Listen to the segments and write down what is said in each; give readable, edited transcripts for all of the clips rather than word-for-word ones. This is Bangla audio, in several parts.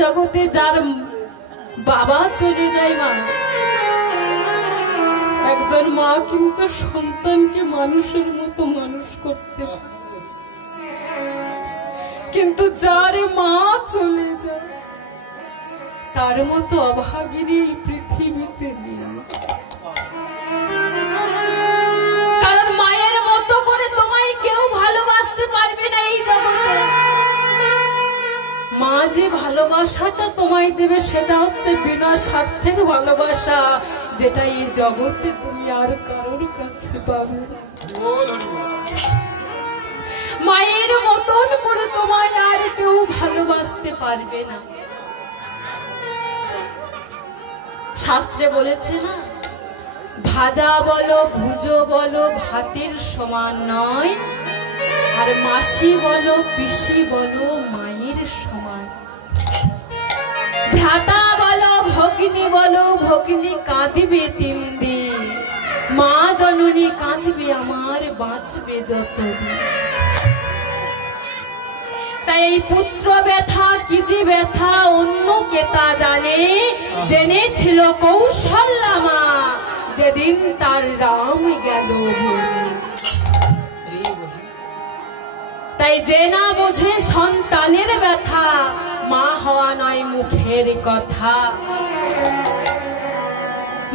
জগতে যার বাবা চলে যায় মা, একজন মা কিন্তু সন্তানকে মানুষের মতো মানুষ করতে পারে, কিন্তু যার মা চলে যায় তার মতো অভাগিনী এই পৃথিবীতে নেই। কারণ মায়ের মতো করে তোমায় কেউ ভালোবাসতে পারবে না এই জগতে। মা যে ভালোবাসাটা তোমায় দেবে সেটা হচ্ছে বিনা স্বার্থের ভালোবাসা, যেটা এই জগতে তুমি আর কারোর কাছে পাবে না। মায়ের মতন করে তোমায় আর কেউ ভালোবাসতে পারবে না। শাস্ত্রে বলেছে না, ভাজা বলো ভুজো বলো ভাতের সমান নয়, আর মাসি বলো পিসি বলো মায়ের সমান। ভ্রাতা বলো ভগিনী বলো ভগিনী কাঁদবে 3 দিন, মা জননী কাঁদবে আমার বাঁচবে যতদিন। তাই এই পুত্র ব্যথা কি যে ব্যথা অন্য কে তা জানে, জেনেছিল কৌশল্যা মা যেদিন তার রাম গেল বনে। তাই যে না বোঝে সন্তানের ব্যথা, মা হওয়া নয় মুখের কথা।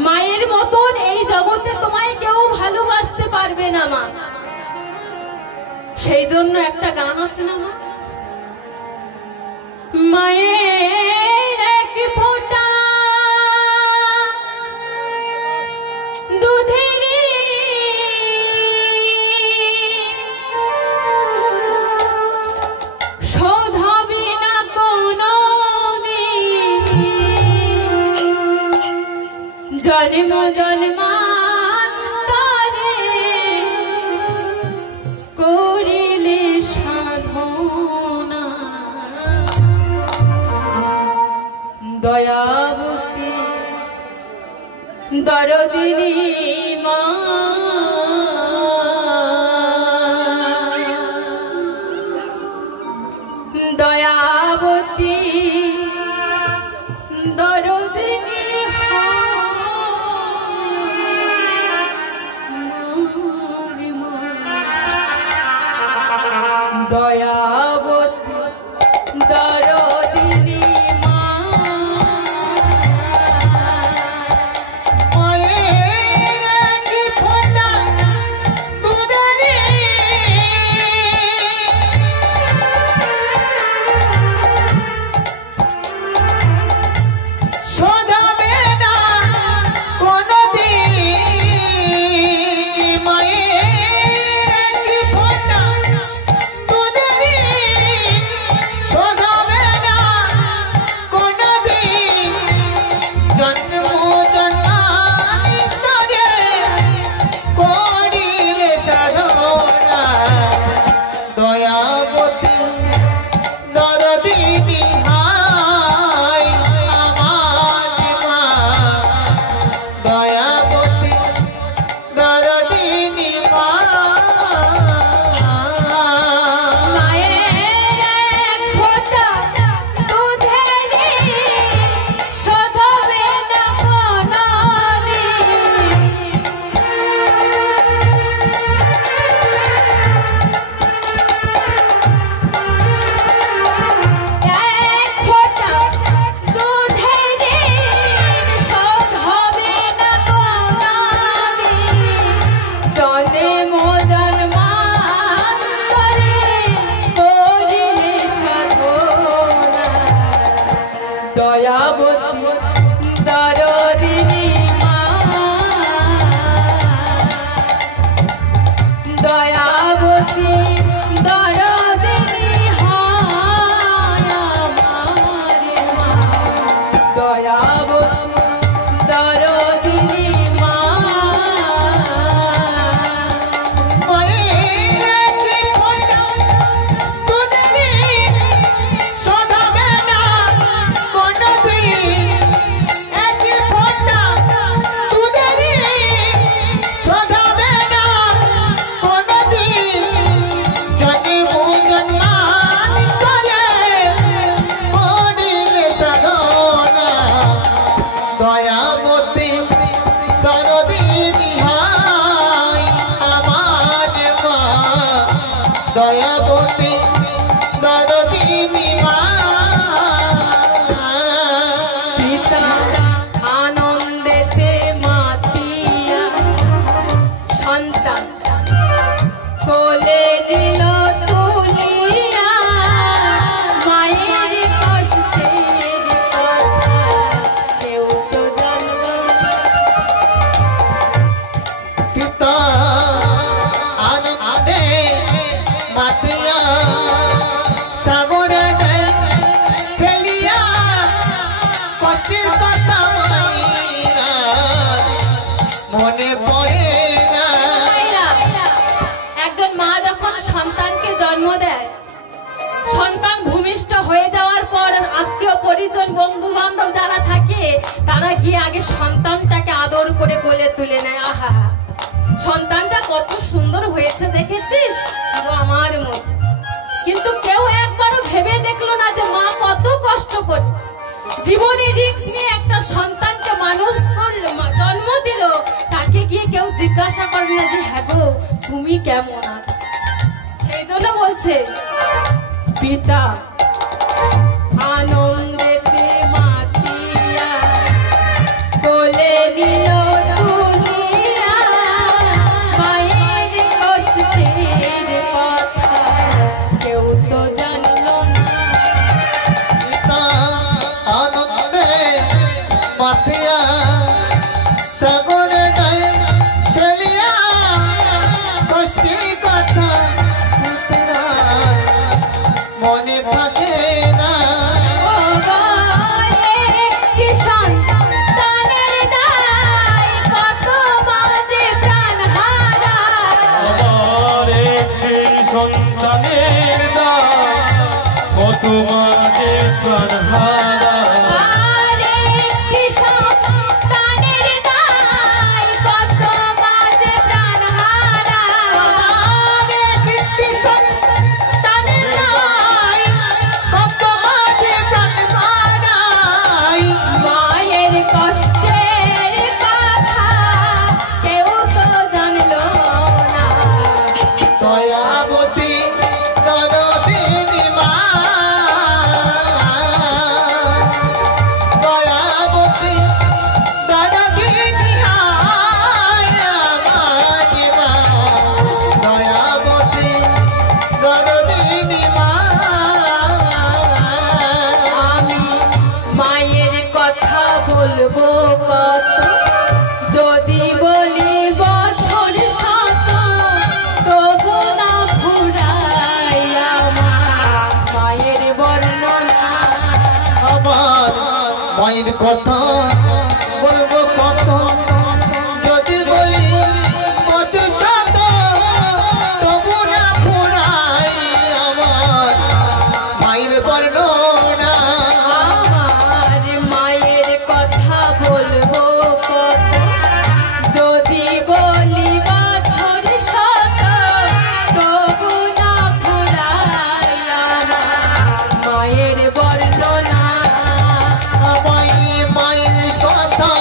মায়ের মতন এই জগতে তোমায় কেউ ভালোবাসতে পারবে না মা। সেই জন্য একটা গান আছে না মা, মায়ের এক ফোঁটা দুধের শোধ হবে না কোনো দিন, জন্ম জন্মান্তরে করিলে সাধনা। দয়াবতী দরদিনী মা, দয়াবতী দরদিনী দয়াবতী দরদিনী গিয়ে আগে সন্তানটাকে আদর করে কোলে তুলে নেয়। আহা, সন্তানটা কত সুন্দর হয়েছে দেখেছিস, আমার মতো। কিন্তু কেউ একবারও ভেবে দেখলো না যে মা কত কষ্ট করে জীবনে রিস্ক নিয়ে একটা সন্তানকে মানুষ করলো, জন্ম দিল। তাকে গিয়ে কেউ জিজ্ঞাসা করে না যে হ্যাঁ গো তুমি কেমন আছো। সেই জন্য বলছে পিতা আনন্দেতে মাতিয়া কোলে নিল তুলিয়া, মায়ের কষ্টের কথা কেউ তো জানলো না। পিতা আনন্দে মাতিয়া সাগরে গায়ে ফেলিয়া, কষ্টের কথা মনে থাকে না। সন্তানের দায় কত মাঝে প্রাণ হারা, যদি বলি বছর শত তবু না ফুরাই আমার মায়ের বর্ণনা। আমার মায়ের কথা বলবো কত, যদি বলি বছর শত তবু না ফুরাই আমার মায়ের বর্ণনা। আমার মায়ের কথা বলবো কত, যদি বলি বছর শত তবু না ফুরাই আমার মায়ের বর্ণনা। মায়ের কথা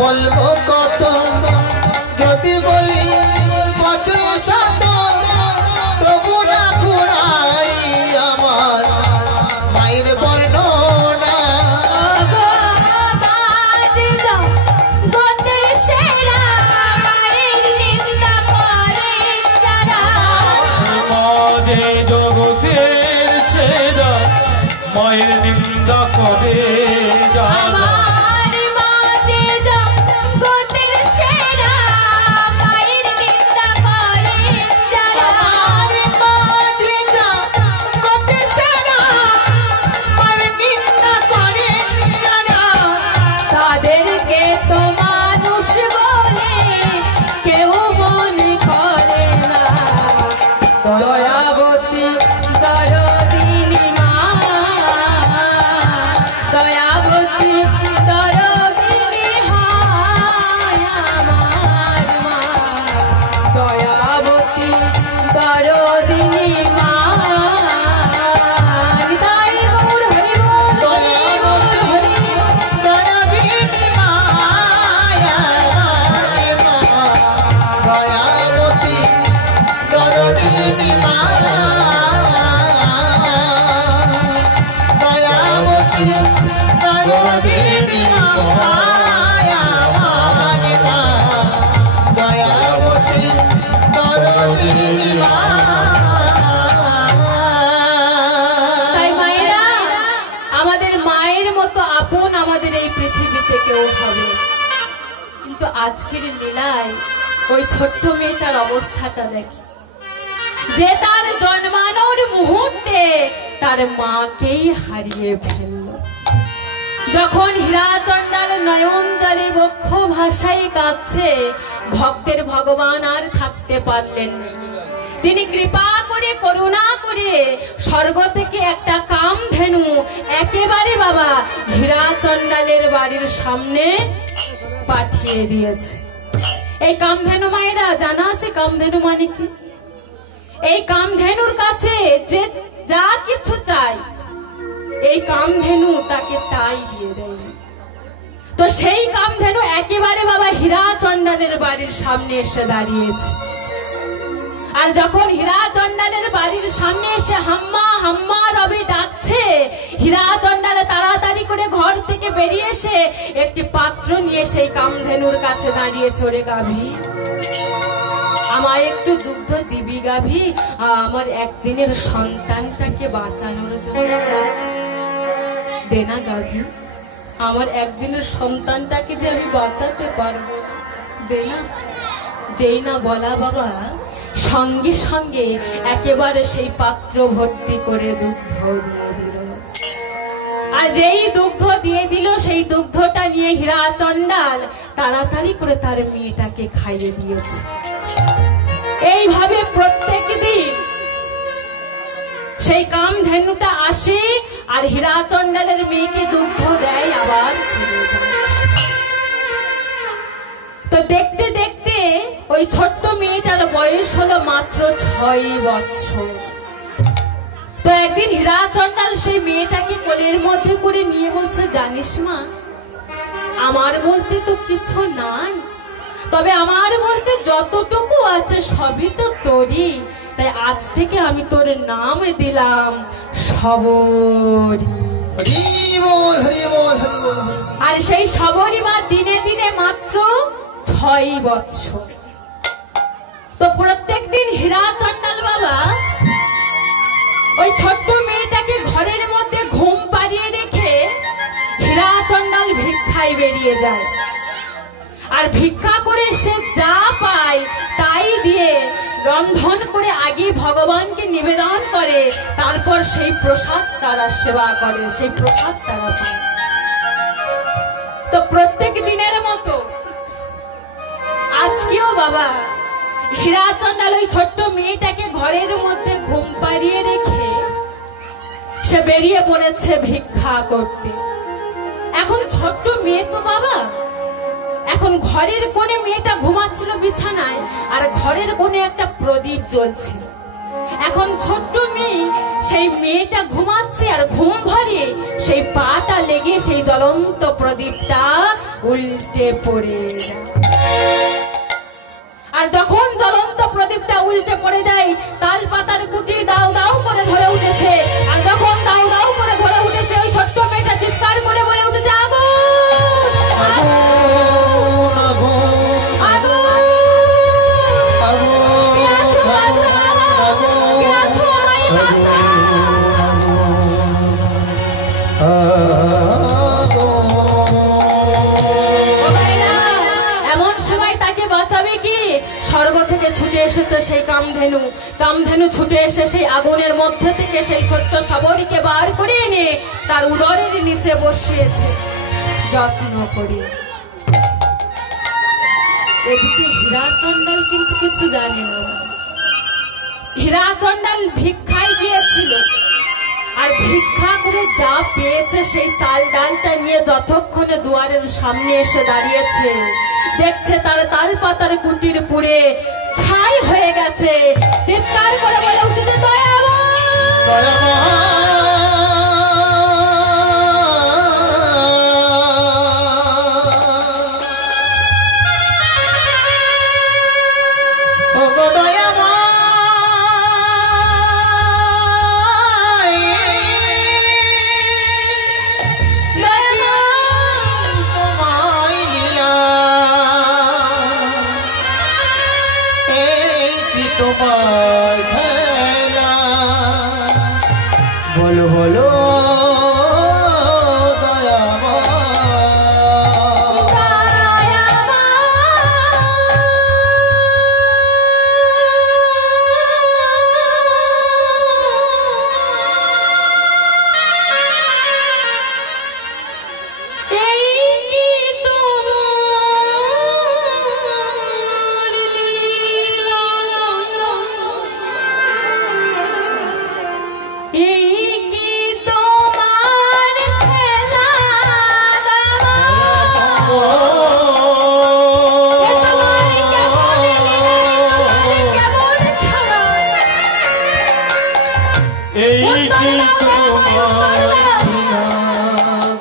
বলবো কত, যদি বলি বছর শত তবু না ফুরাই আমার মায়ের বর্ণনা। মাঝে জগতের সেরা মায়ের নিন্দা করে যারা, তাদেরকে তো মানুষ বলে কেউ মনে করে না। দয়াবতী দরদিনী মা, দয়াবতী দরদিনী হায় আমার মা, দয়াবতী দরদিনী মা। হৃদয় গৌর হরি বল, তাই মায়েরা, আমাদের মায়ের মতো আপন আমাদের এই পৃথিবীতে কেউ হবে। কিন্তু আজকের লীলায় ওই ছোট্ট মেয়েটার অবস্থাটা দেখি, যে তার জন্মানোর মুহূর্তে তার মাকেই হারিয়ে ফেলল। যখন হীরাচন্ডাল নয়ন জলে বক্ষ ভাষায় কাঁদছে, ভক্তের ভগবান আর থাকতে পারলেন না। তিনি কৃপা করে করুণা করে স্বর্গ থেকে একটা কামধেনু একেবারে বাবা হীরা চণ্ডালের বাড়ির সামনে পাঠিয়ে দিয়েছে। এই কামধেনু মায়েরা জানা আছে কামধেনু মানে কি? এই কামধেনুর কাছে যে যা কিছু চাই এই কামধেনু তাকে তাই দিয়ে দেয়। তো সেই কামধেনু একেবারে বাবা হীরা চণ্ডালের বাড়ির সামনে এসে দাঁড়িয়েছে। আর যখন হীরা চণ্ডালের বাড়ির সামনে এসে হাম্মা হাম্মা রবি ডাকছে, হীরা চণ্ডালে তাড়াতাড়ি করে ঘর থেকে বেরিয়ে এসে একটি পাত্র নিয়ে সেই কামধেনুর কাছে দাঁড়িয়েছে। ওরে গাভী, আমায় একটু দুগ্ধ দিবি গাভী, আমার একদিনের সন্তানটাকে বাঁচানোর জন্য দেনা গাভী, আমার একদিনের সন্তানটাকে যে আমি বাঁচাতে পারবো দেনা। যেই না বলা বাবা, সঙ্গে সঙ্গে একেবারে সেই পাত্র ভর্তি করে দুগ্ধ দিয়ে দিল। আর যেই দুগ্ধ দিয়ে দিল সেই দুগ্ধটা নিয়ে হীরা চণ্ডাল তাড়াতাড়ি করে তার মেয়েটাকে খাইয়ে দিয়েছে। এইভাবে প্রত্যেক দিন সেই কামধেনুটা আসে আর হীরা চণ্ডালের মেয়েকে দুগ্ধ দেয়, আবার চলে যায়। তো দেখতে দেখতে ওই ছোট্ট মেয়েটার বয়স হলো মাত্র 6 বছর। তো একদিন হীরা চণ্ডাল সেই মেয়েটাকে কোলের মধ্যে করে নিয়ে বলছে, জানিস মা, আমার বলতে তো কিছু নাই, তবে আমার বলতে যতটুকু আছে সবই তো তোরই, তাই আজ থেকে আমি তোর নাম দিলাম সবরী। আর সেই সবরী মা দিনে দিনে মাত্র 6 বছর। তো প্রত্যেক দিন হীরা চণ্ডাল বাবা ওই ছোট্ট মেয়েটাকে ঘরের মধ্যে ঘুম পাড়িয়ে রেখে হীরা চণ্ডাল ভিক্ষায় বেরিয়ে যায়। আর ভিক্ষা করে সে যা পায় তাই দিয়ে রন্ধন করে আগে ভগবানকে নিবেদন করে, তারপর সেই প্রসাদ তারা সেবা করে, সেই প্রসাদ তারা পায়। তো প্রত্যেক দিনের মতো আজকেও বাবা হীরা চণ্ডাল ওই ছোট্ট মেয়েটাকে ঘরের মধ্যে ঘুম পাড়িয়ে রেখে সে বেরিয়ে পড়েছে ভিক্ষা করতে। এখন ছোট্ট মেয়ে তো বাবা, এখন ঘরের কোণে মেয়েটা ঘুমাচ্ছিল বিছানায়, আর ঘরের কোণে একটা প্রদীপ জ্বলছে। এখন ছোট্ট মেয়ে সেই মেয়েটা ঘুমাচ্ছে আর ঘুম ভরিয়ে সেই পাটা লেগে সেই জ্বলন্ত প্রদীপটা উল্টে পড়ে যায়। আর যখন জ্বলন্ত প্রদীপটা উল্টে পড়ে যায়, তাল পাতার কুটি দাও দাও করে ধরে উঠেছে। আর যখন দাও দাও করে ধরে উঠেছে, ওই ছোট্ট মেয়েটা চিৎকার করে বলে উঠেছে, এমন সময় তাকে বাঁচাবে কি? স্বর্গ থেকে ছুটে এসেছে সেই কামধেনু। কামধেনু ছুটে এসে সেই আগুনের মধ্যে থেকে সেই ছোট্ট সবরীকে বার করে এনে তার উদরের নিচে বসিয়েছে যত্ন করে। এদিকে হীরা চণ্ডাল কিন্তু কিছু জানে না। হীরা চণ্ডাল ভিক্ষায় গিয়েছিল, আর ভিক্ষা করে যা পেয়েছে সেই চাল ডালটা নিয়ে যতক্ষণে দুয়ারের সামনে এসে দাঁড়িয়েছে, দেখছে তার তাল পাতার কুটির পুড়ে ছাই হয়ে গেছে। চিৎকার করে বলে উঠেছে, বলো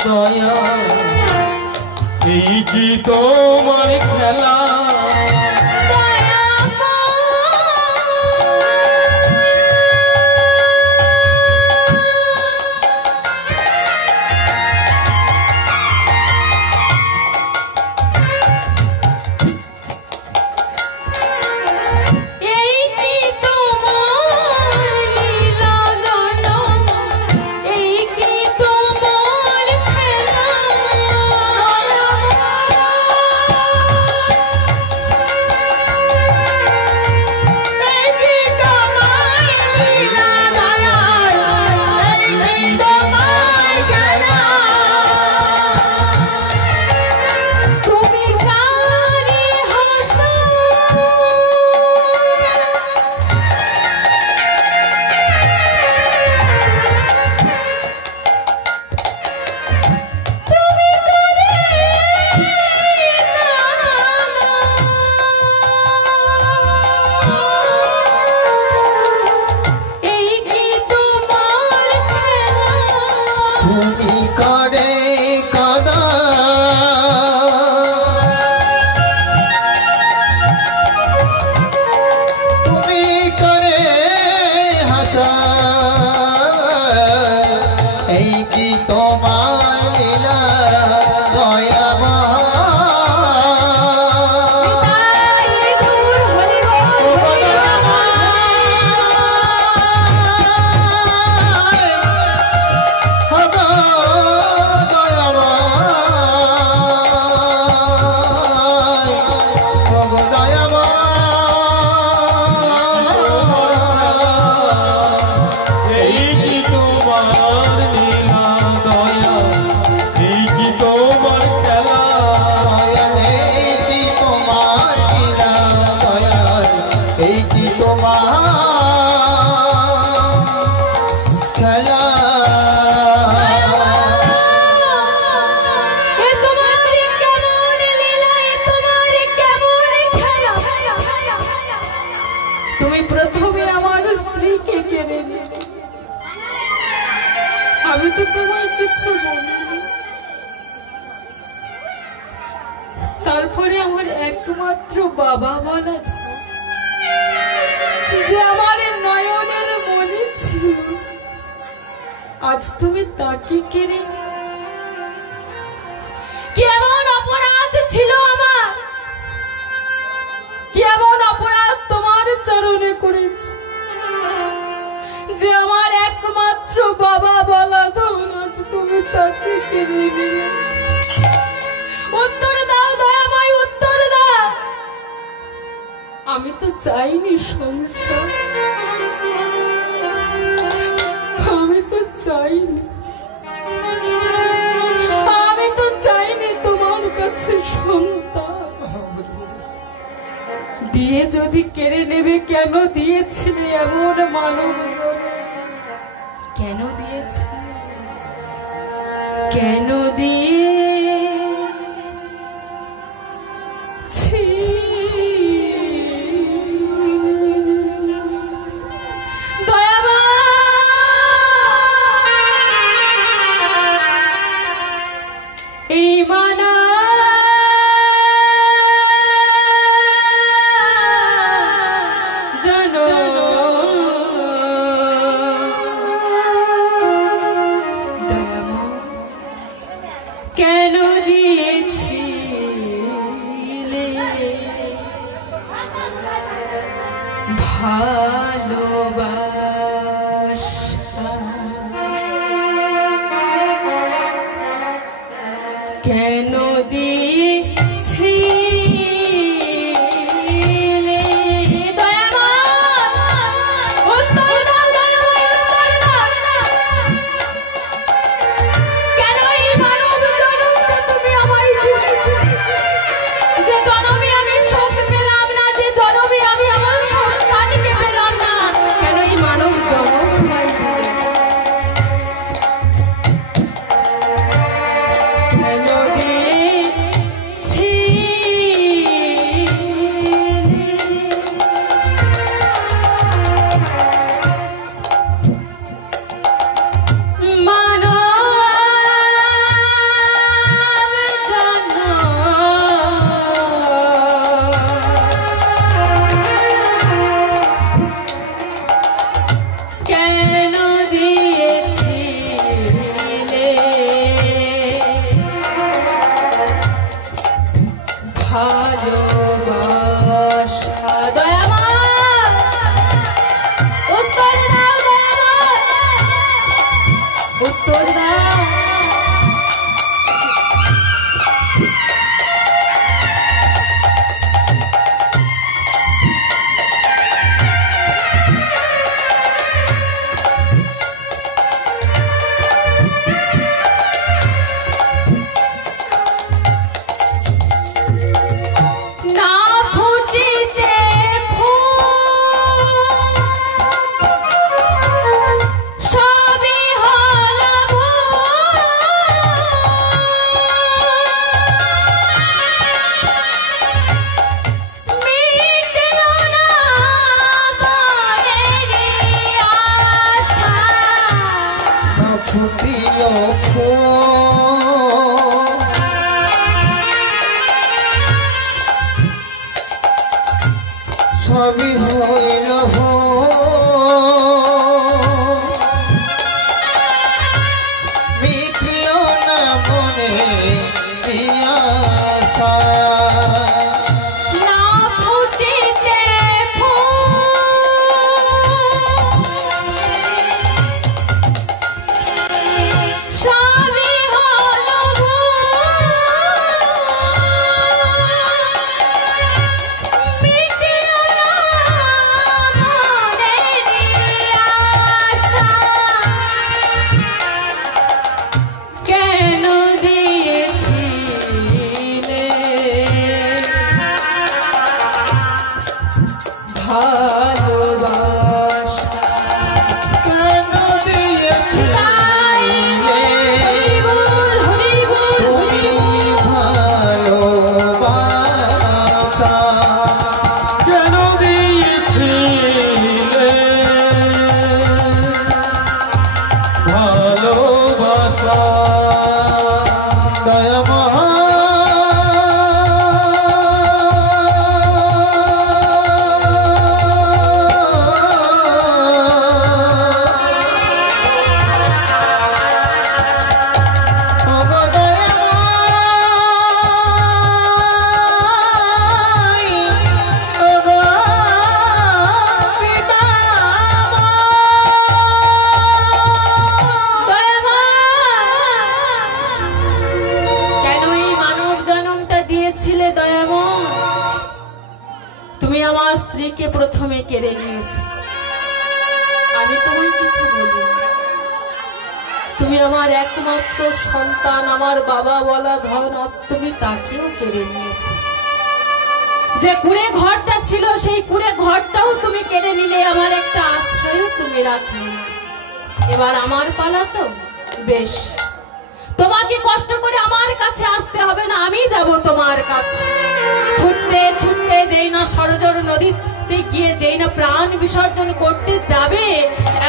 দয়া এই কি তোমার খেলা তারপরে আমার একমাত্র বাবা বলা যে আমার নয়নের মনে ছিল, আজ তুমি তাকে কেড়ে। কেমন অপরাধ ছিল আমার, কেমন অপরাধ তোমার চরণে করেছি যে আমার একমাত্র বাবা বলা ধন আজ তুমি তাকে কেড়ে নিলে। উত্তর দাও দয়াময়, উত্তর দাও। আমি তো চাইনি সংসার, আমি তো চাইনি, আমি তো চাইনি তোমার কাছে সন্তান। দিয়ে যদি কেড়ে নেবে, কেন দিয়েছিলে এমন মানব জন্ম? কেন দিয়েছিলে, কেন দিয়ে কেন দিয়েছি ছি আমার স্ত্রীকে প্রথমে কেড়ে নিয়েছো, আমি তোমায় কিছু বলি। তুমি আমার একমাত্র সন্তান, আমার বাবা বলা ধন, আজ তুমি তাকেও কেড়ে নিয়েছো। যে কুড়ে ঘরটা ছিল সেই কুড়ে ঘরটাও তুমি কেড়ে নিলে, আমার একটা আশ্রয় তুমি রাখলে। এবার আমার পালা তো, বেশ, তোমাকে কষ্ট করে আমার কাছে আসতে হবে না, আমি যাব তোমার কাছে। ছুটতে ছুটতে যেই না সরোবর নদীতে গিয়ে যেই না প্রাণ বিসর্জন করতে যাবে,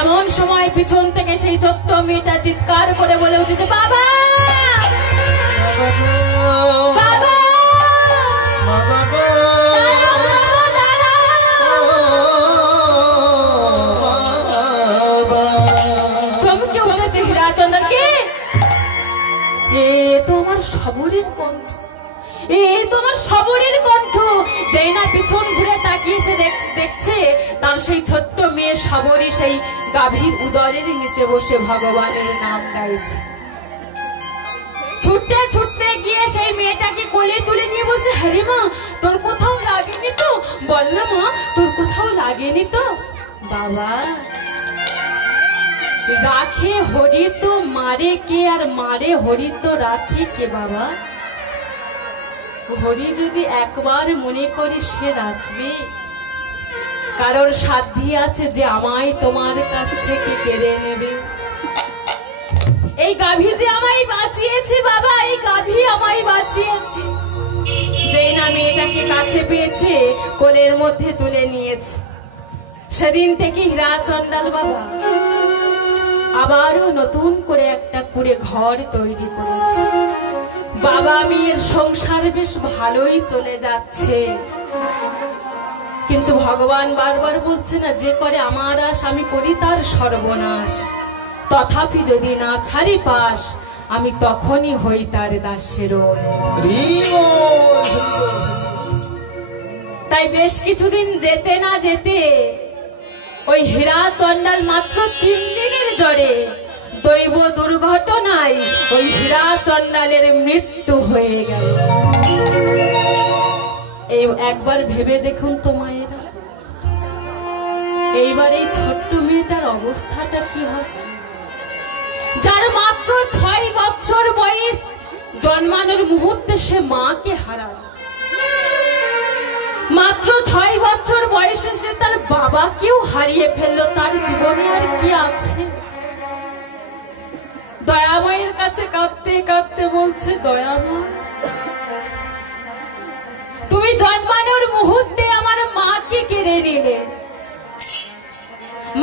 এমন সময় পিছন থেকে সেই ছোট্ট মেয়েটা চিৎকার করে বলে উঠেছে, বাবা বাবা, চমকে উঠেছে হীরাচন্দ্র। কে? এ তোমার সবরের কণ্ঠ, এ তোমার সবরের কণ্ঠ। যেই না পিছন ঘুরে তাকিয়েছে, দেখছে তার সেই ছোট্ট মেয়ে সবরী সেই গাভীর উদরের নিচে বসে ভগবানের নাম গাইছে। ছুটতে ছুটতে গিয়ে সেই মেয়েটাকে কোলে তুলে নিয়ে বলছে, হ্যাঁ মা, তোর কোথাও লাগেনি তো? বল না মা, তোর কোথাও লাগেনি তো? বাবা, রাখে হরি তো মারে কে, আর মারে হরি তো রাখে কে? বাবা, হরি যদি একবার মনে করে সে রাখবে, কারোর সাধ্যি আছে যে আমায় তোমার কাছ থেকে কেড়ে নেবে? এই গাভী যে আমায় বাঁচিয়েছে বাবা, এই গাভী আমায় বাঁচিয়েছে। যেই না মেয়েটাকে কাছে পেয়েছে, কোলের মধ্যে তুলে নিয়েছে, সেদিন থেকে হীরাচন্দাল বাবা আবারও নতুন করে একটা কুড়ে ঘর তৈরি করেছে। বাবা মেয়ের সংসার বেশ ভালোই চলে যাচ্ছে, কিন্তু ভগবান বারবার বলছে না, যে করে আমার আশ আমি করি তার সর্বনাশ। তথাপি যদি না ছাড়ি পাশ, আমি তখনই হই তার দাসের। তাই বেশ কিছুদিন যেতে না যেতে ওই হীরাচন্দাল মাত্র 3 দিনের জ্বরে দৈব দুর্ঘটনায় ওই হীরাচন্দালের মৃত্যু হয়ে গেল। এই একবার ভেবে দেখুন তো মায়েরা, এইবার এই ছোট্ট মেয়েটার অবস্থাটা কি হবে, যার মাত্র 6 বছর বয়স, জন্মানোর মুহূর্তে সে মাকে হারায়। মাত্র 6 বছর বয়সে সে তার বাবাকেও হারিয়ে ফেললো। তার জীবনে আর কি আছে? দয়াময়ের কাছে কাঁদতে কাঁদতে বলছে, দয়াময়, তুমি জন্মানোর মুহূর্তে আমার মাকে কেড়ে নিলে,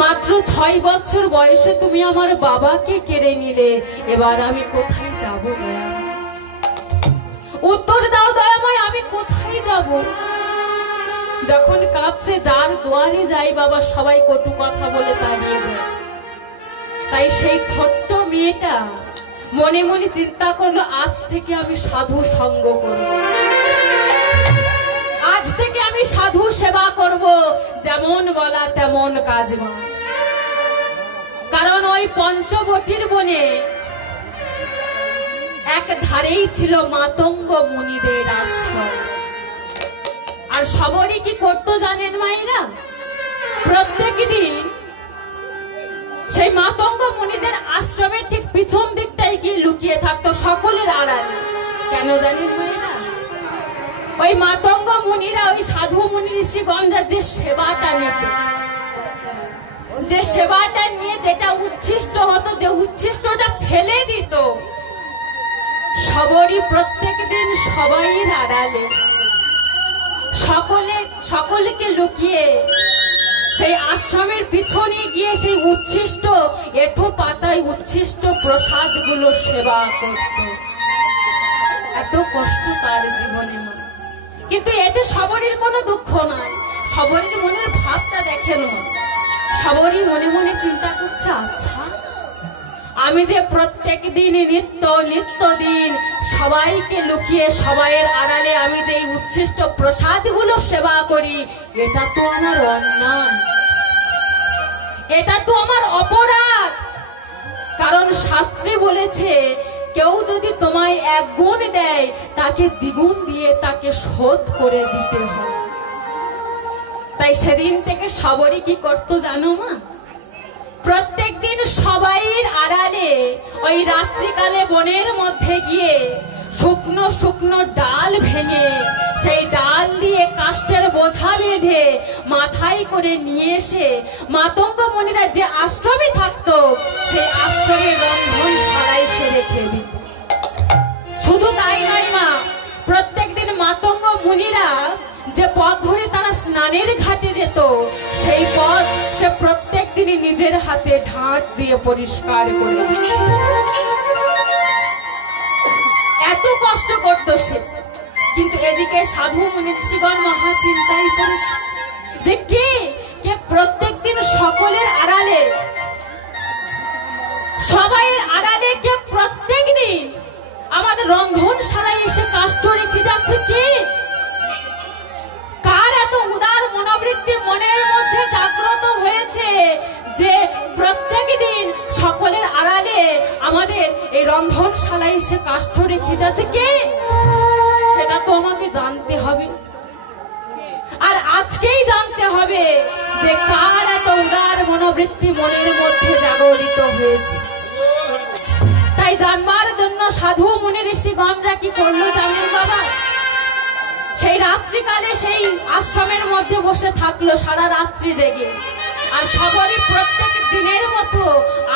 মাত্র 6 বছর বয়সে তুমি আমার বাবাকে কেড়ে নিলে, এবার আমি কোথায় যাব দয়াময়? উত্তর দাও দয়াময়, আমি কোথায় যাব? যখন কাঁদছে, যার দুয়ারে যায় বাবা সবাই কটু কথা বলে তাড়িয়ে দেয়। তাই সেই ছোট্ট মেয়েটা মনে মনে চিন্তা করলো, আজ থেকে আমি সাধু সঙ্গ করব, আজ থেকে আমি সাধু সেবা করব, যেমন বলা তেমন কাজ। কারণ ওই পঞ্চবটির বনে এক ধারেই ছিল মাতঙ্গ মুনিদের আশ্রম। আর সবরই কি করতো জানেন মায়েরা? প্রত্যেক দিন সেই মাতঙ্গ মুনিদের আশ্রমের ঠিক পিছন দিকটাই গিয়ে লুকিয়ে থাকতো সকলের আড়ালে। কেন জানেন মায়েরা? ওই মাতঙ্গ মুনিরা, ওই সাধু মুনি ঋষিগণরা যে সেবাটা নিত, যে সেবাটা নিয়ে যেটা উচ্ছিষ্ট হতো, যে উচ্ছিষ্টটা ফেলে দিত, সবরই প্রত্যেক দিন সবাই আড়ালে সকলকে লুকিয়ে সেই আশ্রমের পিছনে গিয়ে সেই উচ্ছিষ্ট এঁঠো পাতায় উচ্ছিষ্ট প্রসাদ গুলো সেবা করত। এত কষ্ট তার জীবনে, কিন্তু এতে সবরীর কোনো দুঃখ নাই। সবরীর মনের ভাবটা দেখেন, সবরই মনে মনে চিন্তা করছে, আচ্ছা আমি যে প্রত্যেক দিন নিত্য দিন সবাইকে লুকিয়ে সবাইয়ের আড়ালে আমি যে উচ্ছিষ্ট প্রসাদ গুলো সেবা করি, এটা তো আমার অন্যায়, এটা তো আমার অপরাধ। কারণ শাস্ত্রে বলেছে, কেউ যদি তোমায় 1 গুণ দেয়, তাকে দ্বিগুণ দিয়ে তাকে শোধ করে দিতে হয়। তাই সেদিন থেকে সবারই কি করতো জানো মা, প্রত্যেক দিন সবাইয়ের আড়ালে ওই রাত্রিকালে বনের মধ্যে গিয়ে শুকনো শুকনো ডাল ভেঙে সেই ডাল দিয়ে কাষ্ঠের বোঝা বেঁধে মাথায় করে নিয়ে এসে মাতঙ্গ মুনিরা যে আশ্রমে থাকতো সেই আশ্রমে রন্ধনশালায় সে রেখে দিত। শুধু তাই নয় মা, প্রত্যেক দিন মাতঙ্গ মুনিরা যে পথ ধরে তারা স্নানের ঘাটে যেত সেই পথ সে প্রত্যেক দিনই নিজের হাতে ঝাঁট দিয়ে পরিষ্কার করে দিত। এত কষ্ট করত সে, কিন্তু এদিকে সাধু মুনি ঋষিগণ মহা চিন্তায় পড়েছে যে কে কে প্রত্যেক দিন সকলের আড়ালে সবাইয়ের আড়ালে কে প্রত্যেক দিন আমাদের রন্ধনশালায় এসে কাষ্ঠ রেখে যাচ্ছে, কে কার এত উদার মনোবৃত্তি মনের মধ্যে জাগ্রত হয়েছে যে প্রত্যেক দিন সকলের আড়ালে আমাদের এই রন্ধনশালায় এসে কাষ্ঠ রেখে যাচ্ছে, কে সেটা তো আমাকে জানতে হবে। আর আজকেই জানতে হবে যে কার এত উদার মনোবৃত্তি মনের মধ্যে জাগরিত হয়েছে। তাই জানবার জন্য সাধু মুনি ঋষিগণরা কি করলো জানেন বাবা, সেই রাত্রিকালে সেই আশ্রমের মধ্যে বসে থাকলো সারা রাত্রি জেগে। আর সবারই প্রত্যেক দিনের মতো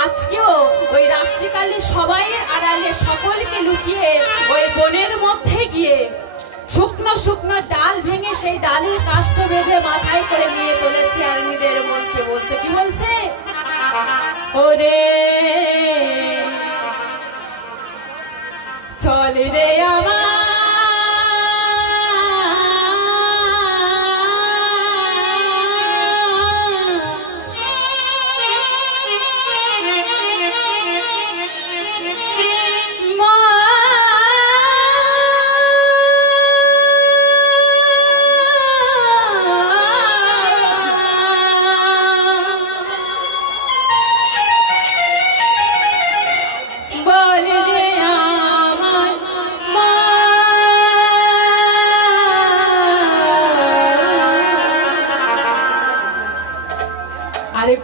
আজকেও ওই রাত্রিকালে সবাইয়ের আড়ালে সকলকে লুকিয়ে ওই বনের মধ্যে গিয়ে শুকনো শুকনো ডাল ভেঙে সেই ডালের কাষ্ঠ বেঁধে মাথায় করে নিয়ে চলেছে। আর নিজের মনকে বলছে, কি বলছে, ওরে চল রে আমার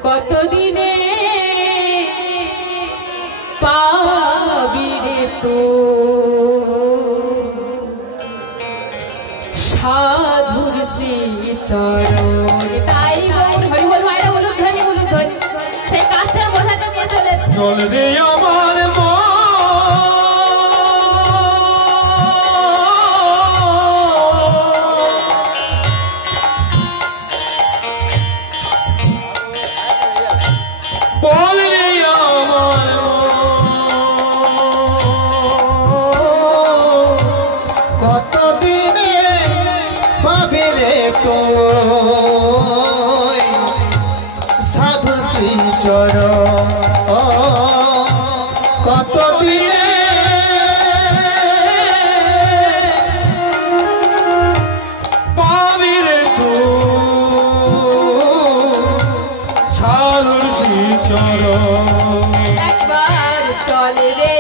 কতদিনে পাবি রে তো সাধুর শ্রীচরণ। তাই হরি বল মায়েরা বলুন ধ্বনি বলুন ধ্বনি, সেই কাষ্ঠের বোঝাটা নিয়ে চলেছে। চল রে আমার সাধু শ্রীচরণ, কতদিনে পাবি রে তো সাধুর শ্রীচরণ। একবার চল রে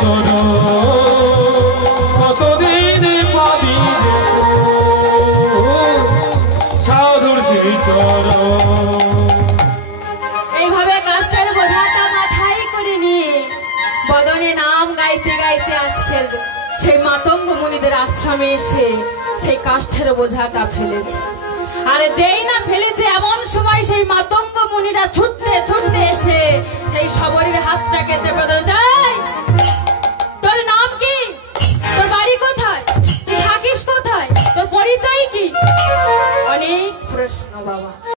চরণ কতদিন পাবি সাধুর সেই চরণ। এইভাবে কাষ্ঠের বোঝাটা মাথায় করে নিয়ে বদনে নাম গাইতে গাইতে আজকের সেই মাতঙ্গ মুনিদের আশ্রমে এসে সেই কাষ্ঠের বোঝাটা ফেলেছে। আর যেই না ফেলেছে এমন সময় সেই মাতঙ্গ মুনিরা ছুটতে ছুটতে এসে সেই শবরের হাতটাকে চেপে ধরে,